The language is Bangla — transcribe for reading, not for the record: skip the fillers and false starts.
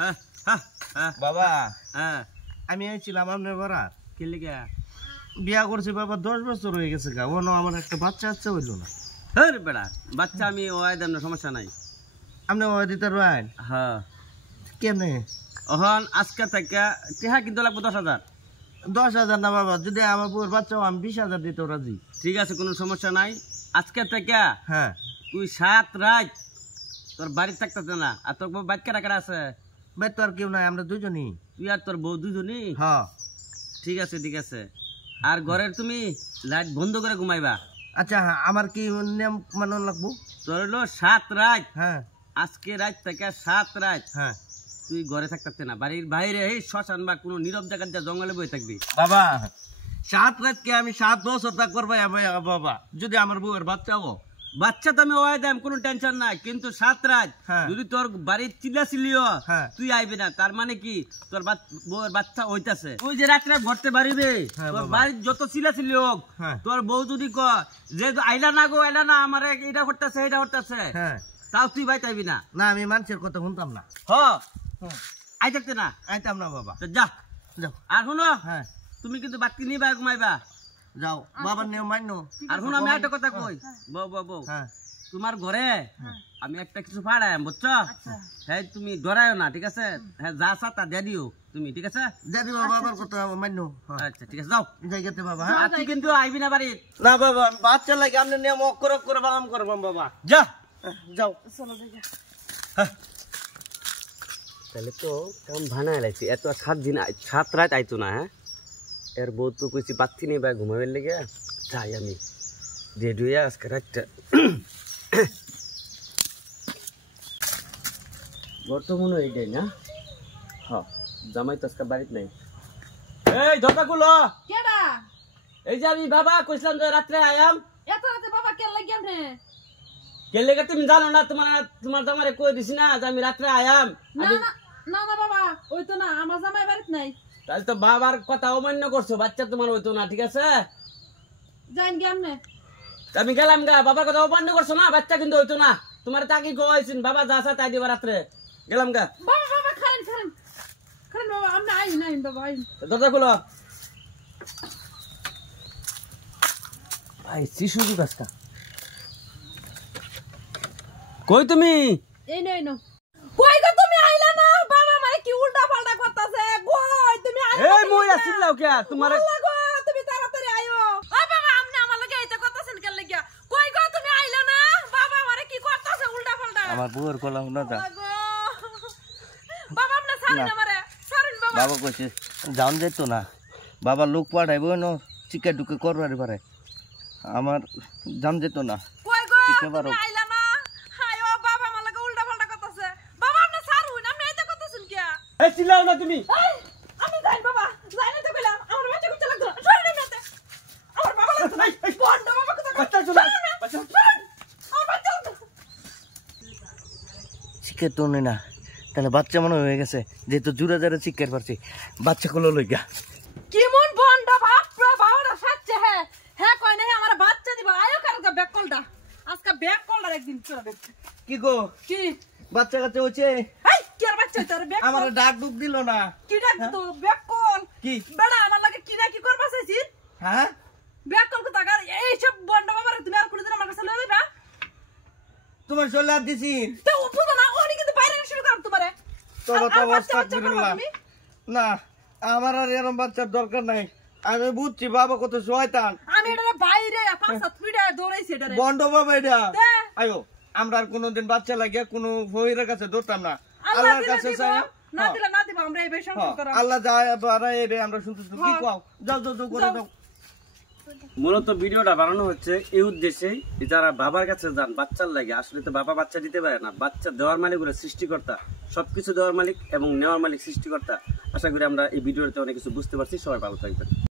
হ্যাঁ হ্যাঁ হ্যাঁ বাবা হ্যাঁ আমি আইছিলাম আপনার ঘরা কি লিগা বিয়া করছি বাবা 10 বছর হয়ে গেছে গা ওনো আমার একটা বাচ্চা আছে হইলো না হ্যাঁ বেড়া বাচ্চা আমি ওয়াই দেন না সমস্যা নাই আপনি ওই দিতে রাইন হ্যাঁ কেনে ওহন আজকে থেকে টিহা কিন্তু লাগবে 10,000 10,000 না বাবা যদি আমার বউয়ের বাচ্চা আমি 20,000 দিতে রাজি ঠিক আছে কোনো সমস্যা নাই আজকে থেকে হ্যাঁ তুই 7 রাত তোর বাড়ি থাকতে না আর তোর বউ বাচ্চা রাখা আছে ভাই তো আর কেউ নাই আমরা দুজনই তুই আর তোর বউ দুজনই হ্যাঁ ঠিক আছে আর ঘরের তুমি লাইট বন্ধ করে ঘুমাইবা আচ্ছা আমার কি নিয়ম মানন লাগবো তোর হলো 7 রাত হ্যাঁ আজকে রাত থেকে 7 রাত হ্যাঁ তুই ঘরে থাকতে না বাড়ির বাইরে এই শ্মশান বা কোনো নীরব জায়গায় যা জঙ্গলে বই থাকবি বাবা 7 রাত কে আমি 7 বছর থাক করবো বাবা যদি আমার বউয়ের বাচ্চা হো বাচ্চা তো আমি ওয়াই দাম কোনো টেনশন নাই কিন্তু 7 রাত হ্যাঁ। যদি তোর বাড়ির চিল্লাচিল্লিও হ্যাঁ। তুই আইবি না তার মানে কি তোর বউয়ের বাচ্চা হইতাছে তুই যে রাত্রে ঘরতে পারিবে হ্যাঁ, তোর বাবা। বাড়ির যত চিল্লাচিল্লি হোক হ্যাঁ। তোর বউ যদি ক যে আইলা না গো আইলা না আমার এটা করতেছে হ্যাঁ তাও তুই ভাই তাইবি না না আমি মানুষের কথা শুনতাম না হ আই থাকতে না আইতাম না বাবা তো যা যাও আর শুনো হ্যাঁ তুমি কিন্তু বাতি নিবা ঘুমাইবা যাও বাবার নিয়ম মান্য আর শুনো আমি একটা কথা কই বউ হ্যাঁ তোমার ঘরে আমি একটা কিছু পাড়াইম বুঝছো হ্যাঁ তুমি ডরাইও না ঠিক আছে হ্যাঁ যা চা তা দিয়ে দিও তুমি ঠিক আছে দাদি বাবা বাবার কথা মান্য আচ্ছা ঠিক আছে যাও জায়গাতে বাবা হ্যাঁ আর তুই কিন্তু আইবি না বাড়ি না বাবা বাচ্চা লাগে আপনি নিয়ম অক্ষর করে বাগাম করবাম বাবা যা যাও তাহলে তো কাম ভানা লাগছে এত 7 রাত আইতো না হ্যাঁ এর বউ তো কইছি বাতি নেই বা ঘুমাবের লেগে যাই আমি রেডি হয়ে আজকে রাতটা বর্তমানে এইটাই না হ্যাঁ জামাই তো আজকে বাড়িতে নাই এই ধতা গুলো কেডা এই যে আমি বাবা কইছিলাম যে রাত্রে আয়াম এত রাতে বাবা কে লাগি আমনে কে লেগে তুমি জানো না তোমার জামারে কই দিছি না যে আমি রাত্রে আয়াম না না না বাবা ওই তো না আমার জামাই বাড়িতে নাই তাহলে তো বাবার কথা অমান্য করছো বাচ্চা তোমার হইতো না ঠিক আছে জান কি আমনে আমি গেলাম গা বাবার কথা অমান্য করছো না বাচ্চা কিন্তু হইতো না তোমার তাকি কইছিন বাবা যা আসা তাই দিবা রাত্রে গেলাম গা বাবা খারেন বাবা আমনে আই নাই বাবা আই দরজা খুলো ভাই শিশু গাছটা কই তুমি এই নো কই গো তুমি আইলা না বাবা মানে কি উল্টা পাল্টা করতাছে কই তুমি আইলা এই মই আসিলাও কে তোমার লাগো তুমি তাড়াতাড়ি আইও ও বাবা আমনে আমার লগে আইতে করতাছেন কেন লাগিয়া কই গো তুমি আইলা না বাবা মানে কি করতাছে উল্টা পাল্টা আমার বউয়ের কলা শুনা দা বাবা আমনে ছাড়েন আমারে ছাড়েন বাবা বাবা কইছে জান যেত না বাবা লোক পাঠাইব না চিকা ডুকে করবার পারে আমার জান যেত না কই গো চিকা বারো তুমি আইলা না হায় ও বাবা আমার লগে উল্টা পাল্টা করতাছে বাবা আমনে ছাড়ুন আমনে আইতে করতাছেন কি এই চিল্লাও না তুমি আমি যাই বাবা যাই না তো কইলাম আমার বাচ্চা কুচা লাগতো সরে না আমার বাবা লাগতো না বন্ধ বাবা কথা বাচ্চা চলে আমার বাচ্চা লাগতো চিকে তো না তাহলে বাচ্চা মনে হয়ে গেছে যেহেতু জুড়ে জুড়ে চিকের পারছি বাচ্চা গুলো লইগা কেমন বন্ধ বাপ রে বাবাটা সাচ্ছে হ্যাঁ কই না আমার বাচ্চা দিবা আয়ো কারকা ব্যাক কলটা আজকে ব্যাক কলটা একদিন করে দেখতে কি গো কি বাচ্চা কাছে হচ্ছে এই কি আর বাচ্চা তোর ব্যাক আমার ডাক ডুক দিল না কি ডাক তো ব্যাক কল কি বেড়া আমার লাগে কি না কি করবা চাইছিস হ্যাঁ ব্যাক কল কথা গার এই সব বন্ধ বাবা তুমি আর কোনদিন আমার কাছে লই যাবা তোমার চলে আর দিছি তো বুঝো না ওনি কিন্তু বাইরে শুরু কর তোমারে তবে তো অবস্থা বাচ্চা করলাম তুমি? না আমার আর এরকম বাচ্চার দরকার নাই আমি বুঝছি বাবা কত শয়তান আমি এটা বাইরে 5-7 মিনিট দৌড়াইছি এটা বন্ধ বাবা এটা দে। আয়ো আমরা আর কোনোদিন বাচ্চা লাগিয়া কোনো ফকিরের কাছে দৌড়তাম না আল্লাহ আল্লাহর দিলে কাছে দিব, চাই না দিলে না দিব আমরা এই বেশন করা আল্লাহ যায় বাড়ায় রে আমরা শুনতেছি কি হ্যাঁ। কও যাও করে দাও মূলত ভিডিওটা বানানো হচ্ছে এই উদ্দেশ্যেই যারা বাবার কাছে যান বাচ্চার লাগে আসলে তো বাবা বাচ্চা দিতে পারে না বাচ্চা দেওয়ার মালিক হলো সৃষ্টিকর্তা সবকিছু দেওয়ার মালিক এবং নেওয়ার মালিক সৃষ্টিকর্তা আশা করি আমরা এই ভিডিওতে অনেক কিছু বুঝতে পারছি সবাই ভালো থাকবেন